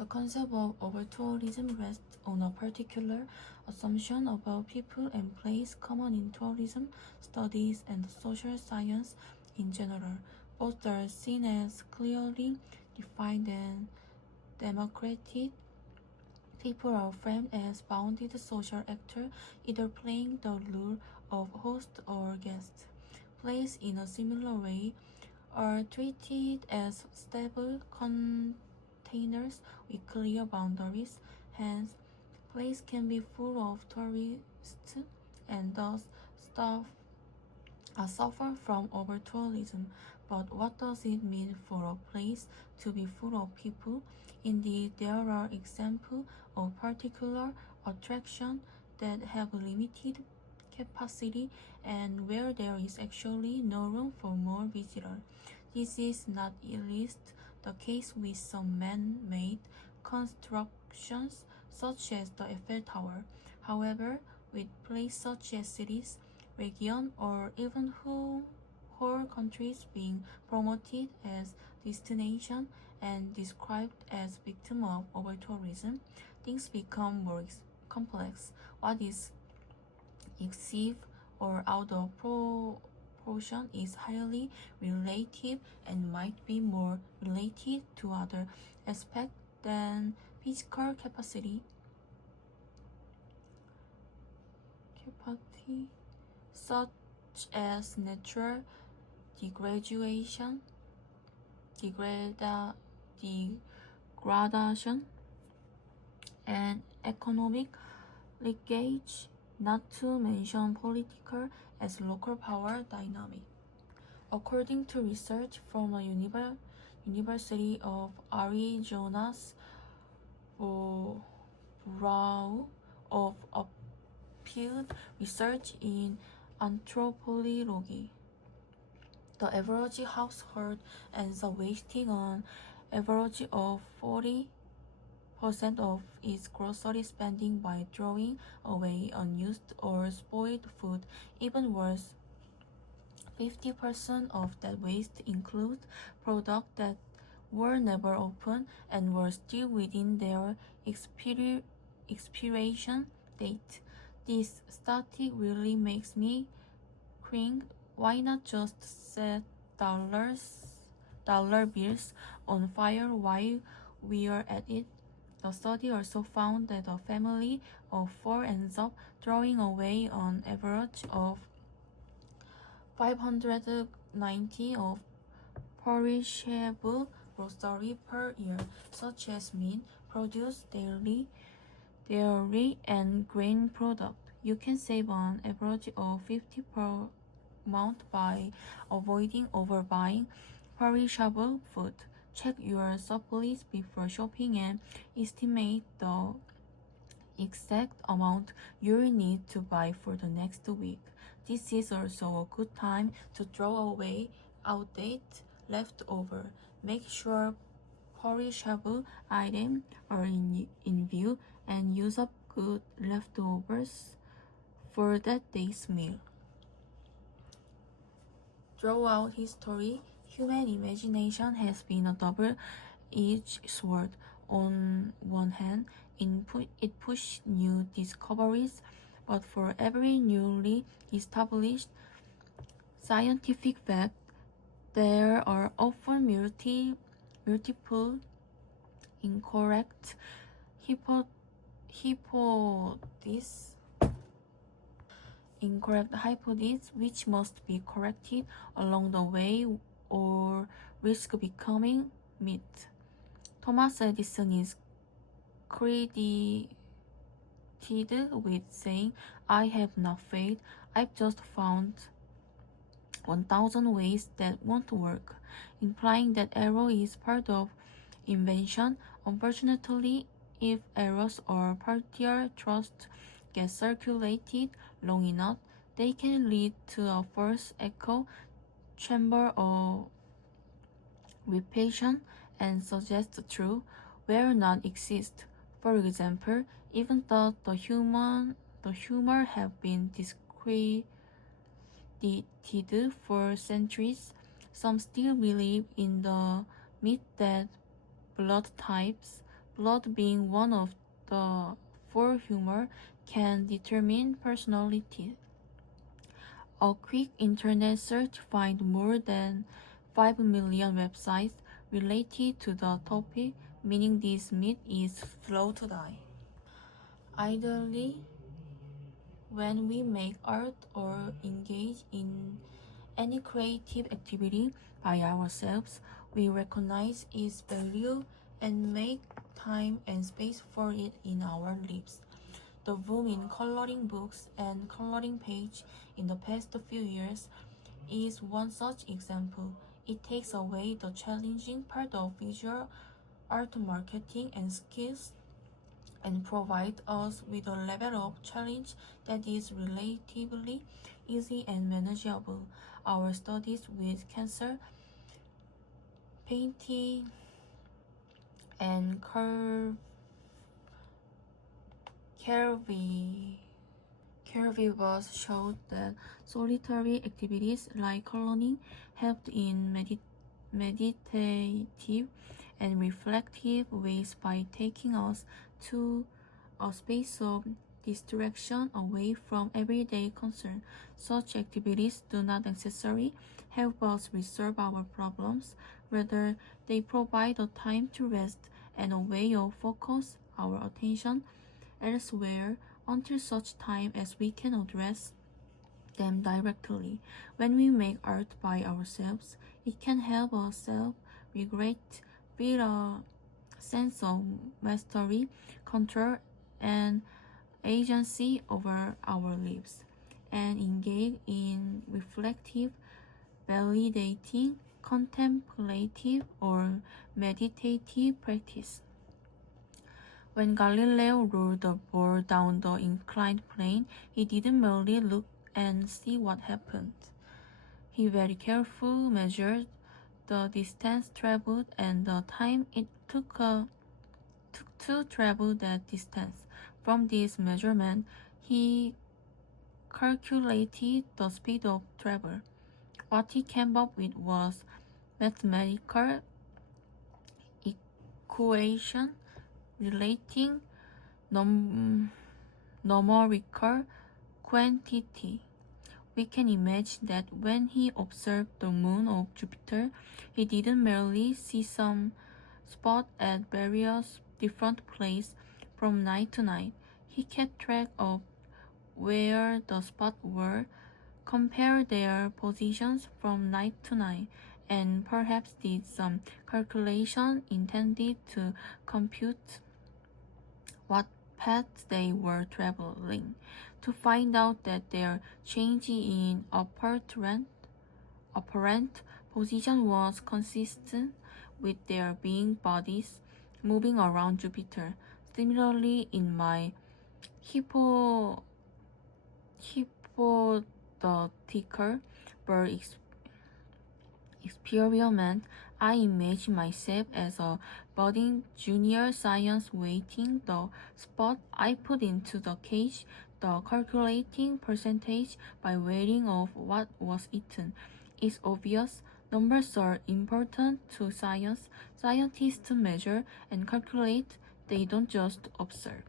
The concept of over-tourism rests on a particular assumption about people and place common in tourism studies and social science in general. Both are seen as clearly defined and democratic. People are framed as bounded social actors, either playing the role of host or guest. Place, in a similar way, are treated as stable containers with clear boundaries. Hence, place can be full of tourists and thus suffer from over-tourism. But what does it mean for a place to be full of people? Indeed, there are examples of particular attractions that have limited capacity and where there is actually no room for more visitors. This is not least the case with some man-made constructions such as the Eiffel Tower. However, with places such as cities, regions, or even whole countries being promoted as destinations and described as victims of over-tourism, things become more complex. What is excessive or out of proportion is highly relative and might be more related to other aspects than physical capacity, such as natural degradation, and economic leakage, not to mention political as local power dynamic. According to research from the University of Arizona's Bureau of Applied Research in Anthropology, the average household ends up wasting an average of 40% of its grocery spending by throwing away unused or spoiled food. Even worse, 50% of that waste includes products that were never opened and were still within their expiration date. This statistic really makes me cringe. Why not just set dollar bills on fire while we are at it? The study also found that a family of 4 ends up throwing away an average of 590 of perishable grocery per year, such as meat, produce, dairy, and grain products. You can save an average of 50 per month by avoiding overbuying perishable food. Check your supplies before shopping and estimate the exact amount you'll need to buy for the next week. This is also a good time to throw away outdated leftover. Make sure perishable items are in view and use up good leftovers for that day's meal. Throughout history, human imagination has been a double-edged sword. On one hand, it pushed new discoveries, but for every newly established scientific fact, there are often multiple incorrect hypotheses which must be corrected along the way or risk becoming myth. Thomas Edison is credited with saying, "I have not failed, I've just found 1,000 ways that won't work," implying that error is part of invention. Unfortunately, if errors or partial truths get circulated long enough, they can lead to a false echo chamber of repetition and suggest the truth where none exists. For example, even though the humor have been discredited for centuries, some still believe in the myth that blood blood being one of the four humor can determine personality. A quick internet search finds more than 5 million websites related to the topic, meaning this myth is slow to die. Ideally, when we make art or engage in any creative activity by ourselves, we recognize its value and make time and space for it in our lives. The boom in coloring books and coloring pages in the past few years is one such example. It takes away the challenging part of visual art marketing and skills and provides us with a level of challenge that is relatively easy and manageable. Our studies with cancer, painting, and caregivers showed that solitary activities like coloring helped in meditative and reflective ways by taking us to a space of distraction away from everyday concern. Such activities do not necessarily help us resolve our problems, rather, they provide a time to rest and a way of focus our attention elsewhere until such time as we can address them directly. When we make art by ourselves, it can help us self-regulate, feel a sense of mastery, control, and agency over our lives, and engage in reflective, validating, contemplative, or meditative practice. When Galileo rolled the ball down the inclined plane, he didn't merely look and see what happened. He very carefully measured the distance traveled and the time it took to travel that distance. From this measurement, he calculated the speed of travel. What he came up with was mathematical equation relating numerical quantity. We can imagine that when he observed the moon of Jupiter, he didn't merely see some spot at various different places from night to night. He kept track of where the spots were, compared their positions from night to night, and perhaps did some calculation intended to compute what path they were traveling, to find out that their change in apparent position was consistent with their being bodies moving around Jupiter. Similarly, in my hypothetical bird experiment, I imagine myself as a budding junior science weighting the spot I put into the cage, the calculating percentage by weighting of what was eaten. It's obvious numbers are important to science. Scientists measure and calculate, they don't just observe.